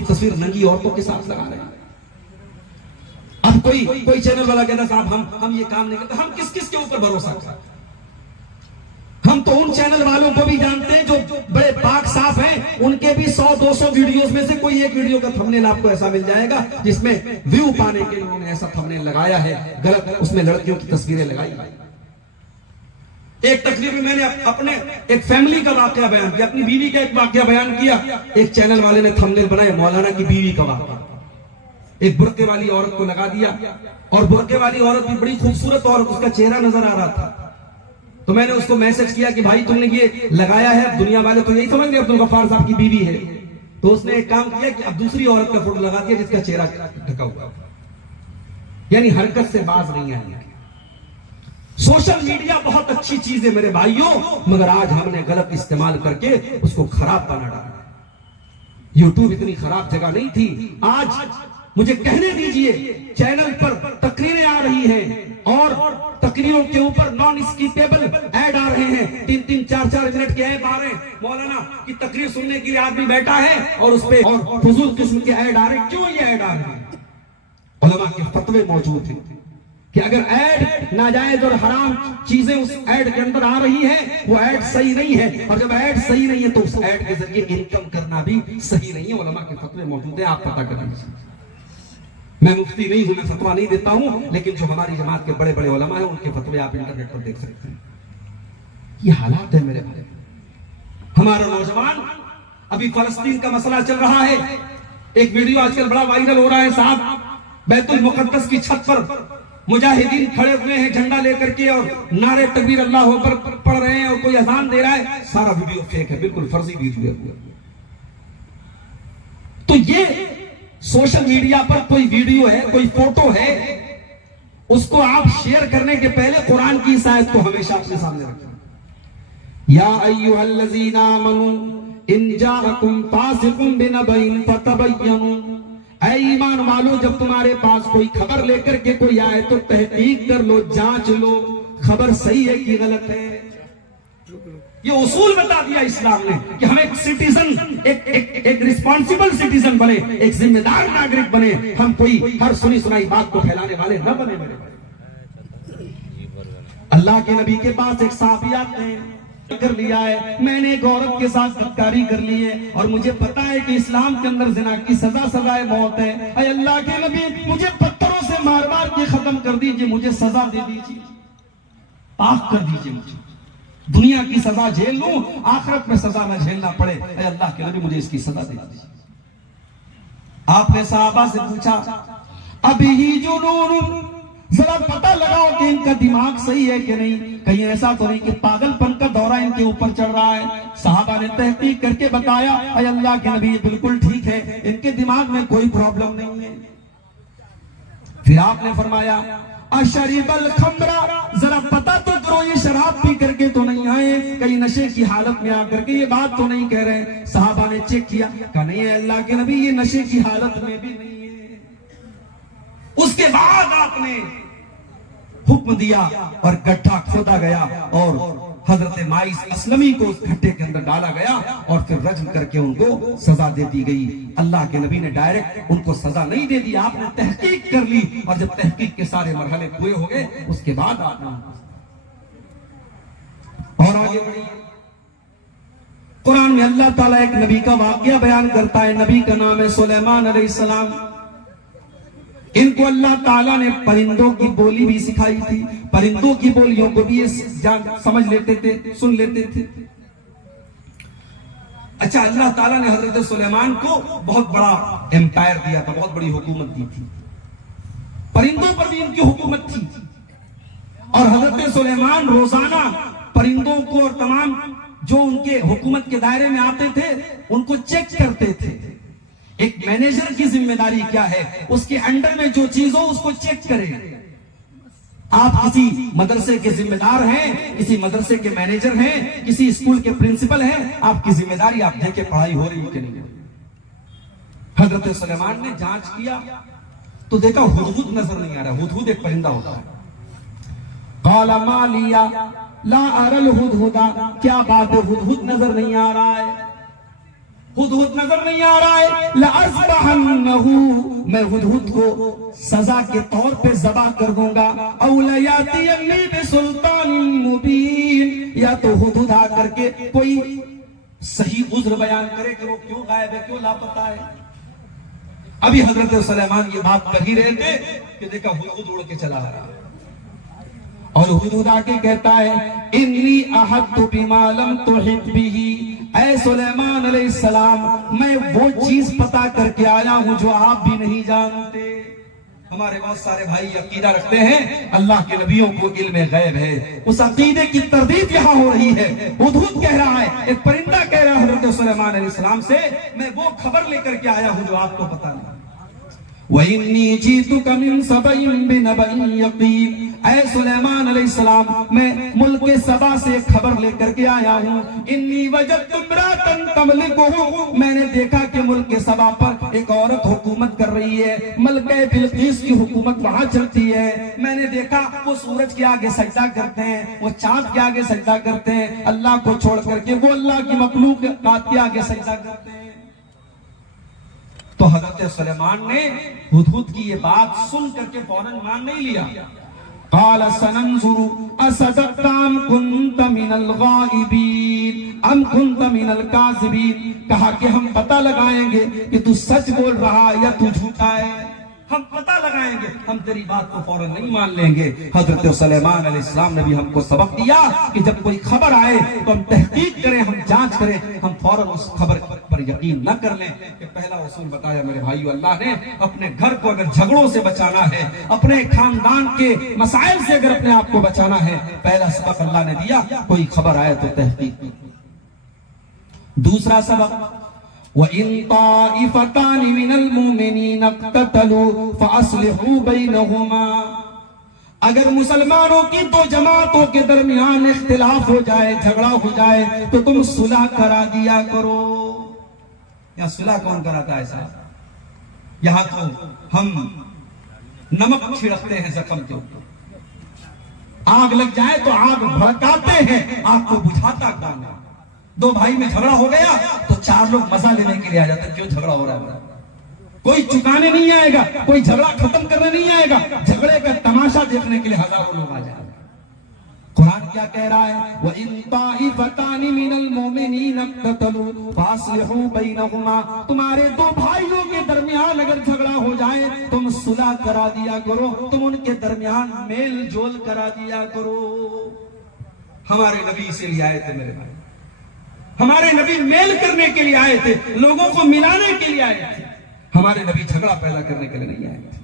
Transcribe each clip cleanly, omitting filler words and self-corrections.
کی تصویر ننگی عورتوں کے ساتھ لگا رہے ہیں. اب کوئی چینل والا کہتا صاحب ہم یہ کام نہیں کرتے. ہم کس کے اوپر بھروسہ کرتے؟ ہم تو ان چینل والوں کو بھی جانتے ہیں جو بڑے پاک صاف ہیں, ان کے بھی 100-200 ویڈیوز میں سے کوئی ایک ویڈیو کا تھمبنیل آپ کو ایسا مل جائے گا جس میں ویو پانے کے لیے انہوں نے ایسا تھمبنیل لگایا ہے غلط, اس میں لڑکیوں کی تصویریں لگائی. ایک تقریر میں نے اپنے ایک فیملی کا واقعہ بیان کیا, اپنی بیوی کا ایک واقعہ بیان کیا. ایک چینل والے نے تھمبنیل بنایا مولانا کی بیوی کا واقعہ, ایک برقعے والی عورت کو لگا دیا, اور برقعے والی عورت بھی بڑی خوبصورت عورت, اس کا چہرہ نظر آ رہا تھا. تو میں نے اس کو میسج کیا کہ بھائی تم نے یہ لگایا ہے, دنیا والے تو یہی سمجھ گئے عبدالغفار صاحب کی بیوی ہے. تو اس نے ایک کام کیا کہ اب دوسری عورت کا فوٹو لگا دیا جس کا چہرہ ڈھکا ہوا, یعنی حرکت سے باز نہیں آئی. سوشل میڈیا بہت اچھی چیز ہے میرے بھائیوں, مگر آج ہم نے غلط استعمال کر کے اس کو خراب بنا ڈالا. یوٹیوب اتنی خراب جگہ نہیں تھی. آج مجھے کہنے دیجئے چینل پر تقریریں آ رہی ہیں اور تقریروں کے اوپر نان اسکیپیبل ایڈ آ رہے ہیں, 3-3, 4-4 منٹ کے ایڈ آ رہے ہیں. مولانا کی تقریر سننے کے لیے آدمی بیٹھا ہے اور اس پہ اور فضول قسم کے ایڈ آ رہے ہیں. کیوں یہ ایڈ آ رہے ہیں؟ علماء کے فتوے موجود ہیں کہ اگر ایڈ ناجائز اور حرام چیزیں اس ایڈ کے اندر آ رہی ہیں وہ ایڈ صحیح نہیں ہے, اور جب ایڈ صحیح نہیں ہے تو اس ایڈ کے ذریعے انکم کرنا بھی صحیح نہیں ہے. علماء کے فتوے موجود ہیں, آپ پتہ کر لیجیے. میں مفتی نہیں ہوں, میں فتویٰ نہیں دیتا ہوں, لیکن جو ہماری جماعت کے بڑے بڑے علماء ہیں ان کے فتوے آپ انٹرنیٹ پر دیکھ سکتے ہیں. یہ حالات ہے میرے بھائی. ہمارا نوجوان, ابھی فلسطین کا مسئلہ چل رہا ہے, ایک ویڈیو آج کل بڑا وائرل ہو رہا ہے صاحب, بیت المقدس کی چھت پر مجاہدین کھڑے ہوئے ہیں جھنڈا لے کر کے اور نعرے تکبیر اللہ اکبر پڑھ رہے ہیں اور کوئی اذان دے رہا ہے. سارا ویڈیو فیک ہے, بالکل فرضی ویڈیو ہے. تو یہ سوشل میڈیا پر کوئی ویڈیو ہے, کوئی فوٹو ہے, اس کو آپ شیئر کرنے کے پہلے قرآن کی اس آیت کو ہمیشہ اپنے سامنے رکھیں. یا ایھا الذین آمنوا ان جاءکم فاسق بنبأ فتبینوا, اے ایمان والو جب تمہارے پاس کوئی خبر لے کر کے کوئی آئے تو تحقیق کر لو, جانچ لو خبر صحیح ہے کہ غلط ہے. یہ اصول بتا دیا اسلام نے کہ ہم ایک سٹیزن, ایک ریسپانسیبل سٹیزن بنے, ایک ذمہ دار ناگرک بنے. ہم کوئی ہر سنی سنائی بات کو پھیلانے والے نہ بنے میرے بھائی. اللہ کے نبی کے پاس ایک صحابی آتے ہیں, کر لیا ہے میں نے ایک عورت کے ساتھ بدکاری کر لی ہے اور مجھے پتا ہے کہ اسلام کے اندر زنا کی سزا سزائے موت ہے. اے اللہ کے نبی مجھے پتھروں سے مار مار کے ختم کر دیجئے, مجھے سزا دے دیجئے, پاک کر دیجئے مجھے, دنیا کی سزا جھیل لوں, آخرت میں سزا نہ جھیلنا پڑے. اے اللہ کے نبی مجھے اس کی سزا دے دیجئے. آپ نے صحابہ سے پوچھا ابھی ہی جنون, ذرا پتہ لگاؤ کہ ان کا دماغ صحیح ہے کہ نہیں, کہیں ایسا تو نہیں کہ پاگل پن کا دورہ ان کے اوپر چڑھ رہا ہے. صحابہ نے تحقیق کر کے بتایا اے اللہ کے نبی بالکل ٹھیک ہے, ان کے دماغ میں کوئی پرابلم نہیں ہے. پھر آپ نے فرمایا اشرب الخمر, ذرا پتہ تو کرو یہ شراب پی کر کے تو نہیں آئے, کہیں نشے کی حالت میں آ کر کے یہ بات تو نہیں کہہ رہے. صحابہ نے چیک کیا, کہا نہیں ہے اللہ کے نبی یہ نشے کی حالت میں بھی نہیں ہے. اس کے بعد آپ نے حکم دیا اور گڈھا کھودا گیا اور حضرت مائز اسلمی کو اس گھٹے کے اندر ڈالا گیا اور پھر رجم کر کے ان کو سزا دے دی گئی. اللہ کے نبی نے ڈائریکٹ ان کو سزا نہیں دے دی, آپ نے تحقیق کر لی, اور جب تحقیق کے سارے مرحلے پورے ہو گئے اس کے بعد آپ نے اور آگے بڑھی. قرآن میں اللہ تعالیٰ ایک نبی کا واقعہ بیان کرتا ہے, نبی کا نام ہے سلیمان علیہ السلام. ان کو اللہ تعالیٰ نے پرندوں کی بولی بھی سکھائی تھی, پرندوں کی بولیوں کو بھی یہ سمجھ لیتے تھے, سن لیتے تھے. اچھا, اللہ تعالیٰ نے حضرت سلیمان کو بہت بڑا امپائر دیا تھا, بہت بڑی حکومت دی تھی, پرندوں پر بھی ان کی حکومت تھی, اور حضرت سلیمان روزانہ پرندوں کو اور تمام جو ان کے حکومت کے دائرے میں آتے تھے ان کو چیک کرتے تھے. ایک مینیجر کی ذمہ داری کیا ہے, اس کے انڈر میں جو چیز ہو اس کو چیک کرے. آپ کسی مدرسے کے ذمہ دار ہیں, کسی مدرسے کے مینیجر ہیں, کسی اسکول کے پرنسپل ہیں, آپ کی ذمہ داری آپ دیکھیں پڑھائی ہو رہی ہے کہ نہیں. حضرت سلیمان نے جانچ کیا تو دیکھا ہدہد نظر نہیں آ رہا. ہدہد ایک پرندہ ہوتا ہے. قال ما لیا لا ارى الهدهد, کیا بات ہے ہدہد نظر نہیں آ رہا ہے. ہدہد نظر نہیں آ رہا ہے، لَأَذْبَحَنَّهُ، میں ہدہد کو سزا کے طور پہ ذبح کر دوں گا، اَوْ لَيَأْتِيَنِّي بِسُلْطَانٍ مُبِينٍ، یا تو ہدہد آ کر کے کوئی صحیح عذر بیان کرے کہ وہ کیوں غائب ہے، کیوں لاپتہ ہے۔ ابھی حضرت سلیمان یہ بات کر ہی رہے تھے کہ دیکھا ہدہد اڑ کے چلا آ رہا، اور ہدہد آ کے کہتا ہے انی احط بما لم تحط به، اے سلیمان علیہ السلام میں وہ چیز پتا کر کے آیا ہوں جو آپ بھی نہیں جانتے۔ ہمارے بہت سارے بھائی عقیدہ رکھتے ہیں اللہ کے نبیوں کو علم غیب ہے، اس عقیدے کی تردید یہاں ہو رہی ہے۔ ہدہد کہہ رہا ہے، ایک پرندہ کہہ رہا ہے حضرت سلیمان علیہ السلام سے میں وہ خبر لے کر کے آیا ہوں جو آپ کو پتا نہیں۔ وَإِنِّي جِئْتُكَ مِن سَبَإٍ بِنَبَإٍ يَقِينٍ، اے سلیمان علیہ السلام میں ملک سبا سے خبر لے کر کے آیا ہوں۔ انی وجدت امرأة تملکہم، میں نے دیکھا کہ ملک سبا پر ایک عورت حکومت کر رہی ہے، ملکہ بلقیس کی حکومت وہاں چلتی ہے۔ میں نے دیکھا وہ سورج کے آگے سجدہ کرتے ہیں، وہ چاند کے آگے سجدہ کرتے ہیں، اللہ کو چھوڑ کر کے وہ اللہ کی مخلوقات کے آگے سجدہ کرتے ہیں۔ تو حضرت سلیمان نے ہدہد کی یہ بات سن کر کے فوراً مان نہیں لیا۔ قال سننظر اصدقت ام كنت من الغائبین ام كنت من الكاذبین، کہا کہ ہم پتہ لگائیں گے کہ تو سچ بول رہا یا تو جھوٹا ہے، ہم پتہ لگائیں گے، ہم تیری بات کو فوراً نہیں مان لیں گے۔ حضرت سلیمان علیہ السلام نے بھی ہم کو سبق دیا کہ جب کوئی خبر آئے تو ہم تحقیق کریں، ہم جانچ کریں، ہم فوراً اس خبر پر یقین نہ کر لیں۔ کہ پہلا اصول بتایا میرے بھائیو، اللہ نے اپنے گھر کو اگر جھگڑوں سے بچانا ہے، اپنے خاندان کے مسائل سے اگر اپنے آپ کو بچانا ہے، پہلا سبق اللہ نے دیا کوئی خبر آئے تو تحقیق۔ دوسرا سبق وَإِن طَائِفَتَانِ مِنَ الْمُؤْمِنِينَ اقْتَتَلُوا فَأَصْلِحُوا بَيْنَهُمَا، اگر مسلمانوں کی دو جماعتوں کے درمیان اختلاف ہو جائے، جھگڑا ہو جائے تو تم صلح کرا دیا کرو۔ یا صلح کون کراتا ہے صاحب؟ یہاں تو ہم نمک چھڑکتے ہیں زخم کے اوپر، آگ لگ جائے تو آگ بھڑکاتے ہیں، آگ کو بجھاتا کون ہے؟ دو بھائی میں جھگڑا ہو گیا تو چار لوگ مزہ لینے کے لیے آ جاتے ہیں، کیوں جھگڑا ہو رہا ہے؟ کوئی چکانے نہیں آئے گا، کوئی جھگڑا ختم کرنے نہیں آئے گا، جھگڑے کا تماشا دیکھنے کے لیے ہزاروں لوگ آ جائیں گے۔ قرآن کیا کہہ رہا ہے؟ وَإِن طَائِفَتَانِ مِنَ الْمُؤْمِنِينَ اقْتَتَلُوا فَأَصْلِحُوا بَيْنَهُمَا، تمہارے دو بھائیوں کے درمیان اگر جھگڑا ہو جائے تم صلح کرا دیا کرو، تم ان کے درمیان میل جول کرا دیا کرو۔ ہمارے نبی اسی لیے آئے تھے میرے بھائی، ہمارے نبی میل کرنے کے لیے آئے تھے، لوگوں کو ملانے کے لیے آئے تھے، ہمارے نبی جھگڑا پیدا کرنے کے لیے نہیں آئے تھے۔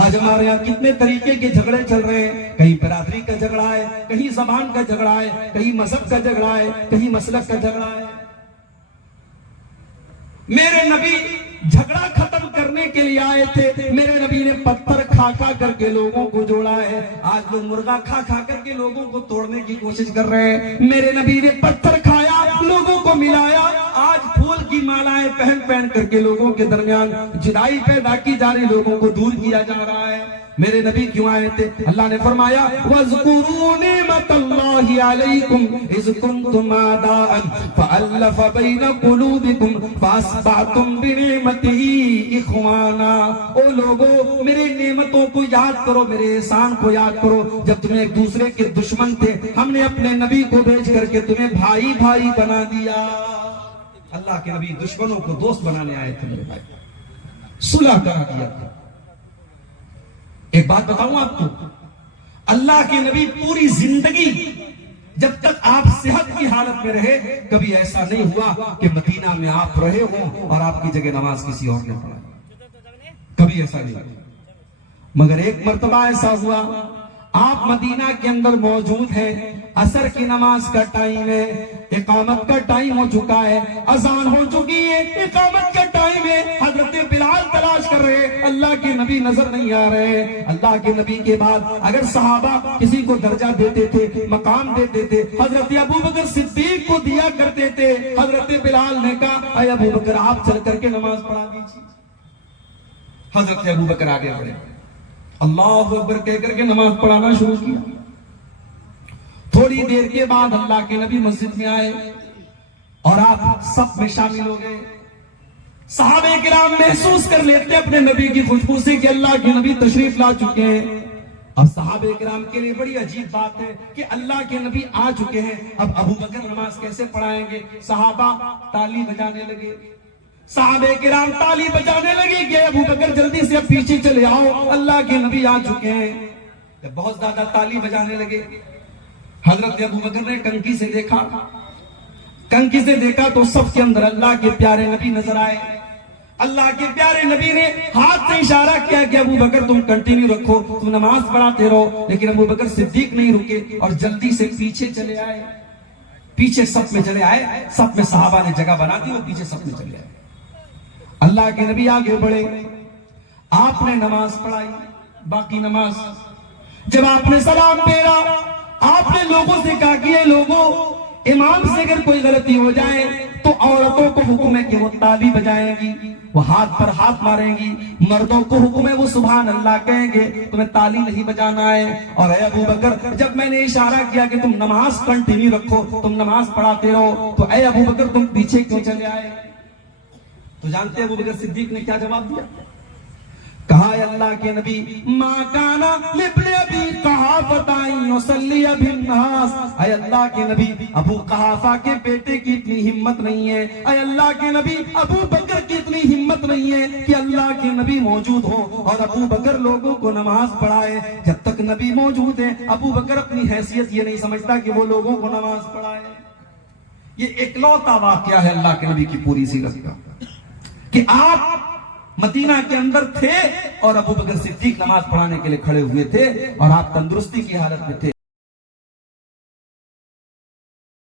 آج ہمارے یہاں کتنے طریقے کے جھگڑے چل رہے ہیں، کہیں برادری کا جھگڑا ہے، کہیں زبان کا جھگڑا ہے، کہیں مذہب کا جھگڑا ہے، کہیں مسلک کا جھگڑا ہے۔ میرے نبی جھگڑا ختم کرنے کے لیے آئے تھے، میرے نبی نے پتھر کھا کھا کر کے لوگوں کو جوڑا ہے۔ آج لوگ مرغا کھا کھا کر کے لوگوں کو توڑنے کی کوشش کر رہے ہیں، میرے نبی نے پتھر کھایا، لوگوں کو ملایا۔ آج پھول کی مالائیں پہن پہن کر کے لوگوں کے درمیان جدائی پیدا کی جا رہی، لوگوں کو دور کیا جا رہا ہے۔ میرے نبی کیوں آئے تھے؟ اللہ نے فرمایا وَاذْكُرُوا نِعْمَةَ اللَّهِ عَلَيْكُمْ إِذْ كُنْتُمْ أَعْدَاءً فَأَلَّفَ بَيْنَ قُلُوبِكُمْ فَأَصْبَحْتُمْ بِنِعْمَتِهِ إِخْوَانًا۔ او لوگو میرے نعمتوں کو یاد کرو، میرے احسان کو یاد کرو، جب تمہیں ایک دوسرے کے دشمن تھے ہم نے اپنے نبی کو بھیج کر کے تمہیں بھائی بھائی بنا دیا۔ اللہ کے نبی دشمنوں کو دوست بنانے آئے تھے میرے بھائی، صلح کرا دیا تھا۔ ایک بات بتاؤں آپ کو، اللہ کے نبی پوری زندگی جب تک آپ صحت کی حالت میں رہے کبھی ایسا نہیں ہوا کہ مدینہ میں آپ رہے ہوں اور آپ کی جگہ نماز کسی اور نے پڑھائی، کبھی ایسا نہیں ہوا۔ مگر ایک مرتبہ ایسا ہوا، آپ مدینہ کے اندر موجود ہیں، عصر کی نماز کا ٹائم ہے، اقامت کا ٹائم ہو چکا ہے، اذان ہو چکی ہے، اقامت کا ٹائم ہے، حضرت بلال تلاش کر رہے، اللہ کے نبی نظر نہیں آ رہے۔ اللہ کے نبی کے بعد اگر صحابہ کسی کو درجہ دیتے تھے، مقام دیتے تھے، حضرت ابوبکر صدیق کو دیا کرتے تھے۔ حضرت بلال نے کہا اے ابوبکر آپ چل کر کے نماز پڑھا دیجیے۔ حضرت ابوبکر آگے بڑھے، اللہ اکبر کہہ کر کے نماز پڑھانا شروع کیا۔ تھوڑی دیر کے بعد اللہ کے نبی مسجد میں آئے، اور آپ سب میں شامل ہو گئے. صحابہ کرام محسوس کر لیتے اپنے نبی کی خوشبو سے کہ اللہ کے نبی تشریف لا چکے ہیں. اب صحابہ کرام کے لیے بڑی عجیب بات ہے کہ اللہ کے نبی آ چکے ہیں. اب ابو بکر نماز کیسے پڑھائیں گے؟ صحابہ تالی بجانے لگے. صحابہ کرام تالی بجانے لگے کہ ابو بکر جلدی سے اب پیچھے چلے آؤ، اللہ کے نبی آ چکے ہیں. جب بہت زیادہ تالی بجانے لگے، حضرت ابو بکر نے کنکی سے دیکھا تو صف کے اندر اللہ کے پیارے نبی نظر آئے. اللہ کے پیارے نبی نے ہاتھ سے اشارہ کیا کہ ابو بکر تم کنٹینیو رکھو، تم نماز پڑھاتے رہو. لیکن ابو بکر صدیق نہیں رکے اور جلدی سے پیچھے چلے آئے. پیچھے صف میں چلے آئے. صف میں صحابہ نے جگہ بنا دی اور پیچھے صف میں چلے آئے. اللہ کے نبی آگے بڑھے، آپ نے نماز پڑھائی. باقی نماز جب آپ نے سلام پھیرا، آپ نے لوگوں سے کہا کہ یہ لوگوں، امام سے اگر کوئی غلطی ہو جائے تو عورتوں کو حکم ہے کہ وہ تالی بجائیں گی، وہ ہاتھ پر ہاتھ ماریں گی. مردوں کو حکم ہے وہ سبحان اللہ کہیں گے، تمہیں تالی نہیں بجانا ہے. اور اے ابو بکر، جب میں نے اشارہ کیا کہ تم نماز کنٹینیو رکھو، تم نماز پڑھاتے رہو، تو اے ابو بکر تم پیچھے کیوں چلے آئے؟ تو جانتے ہیں ابو بکر صدیق نے کیا جواب دیا؟ کہا اے اللہ کے نبی، ما کانا لابن ابی قحافہ یصلی بالناس. اے اللہ کے نبی، ابو قحافہ کے بیٹے کی اتنی ہمت نہیں ہے، اے اللہ کے نبی ابو بکر کی اتنی ہمت نہیں ہے کہ اللہ کے نبی موجود ہو اور ابو بکر لوگوں کو نماز پڑھائے. جب تک نبی موجود ہے ابو بکر اپنی حیثیت یہ نہیں سمجھتا کہ وہ لوگوں کو نماز پڑھائے. یہ اکلوتا واقعہ ہے اللہ کے نبی کی پوری سیرت کا کہ آپ مدینہ کے اندر تھے اور ابو بکر صدیق نماز پڑھانے کے لیے کھڑے ہوئے تھے اور آپ تندرستی کی حالت میں تھے.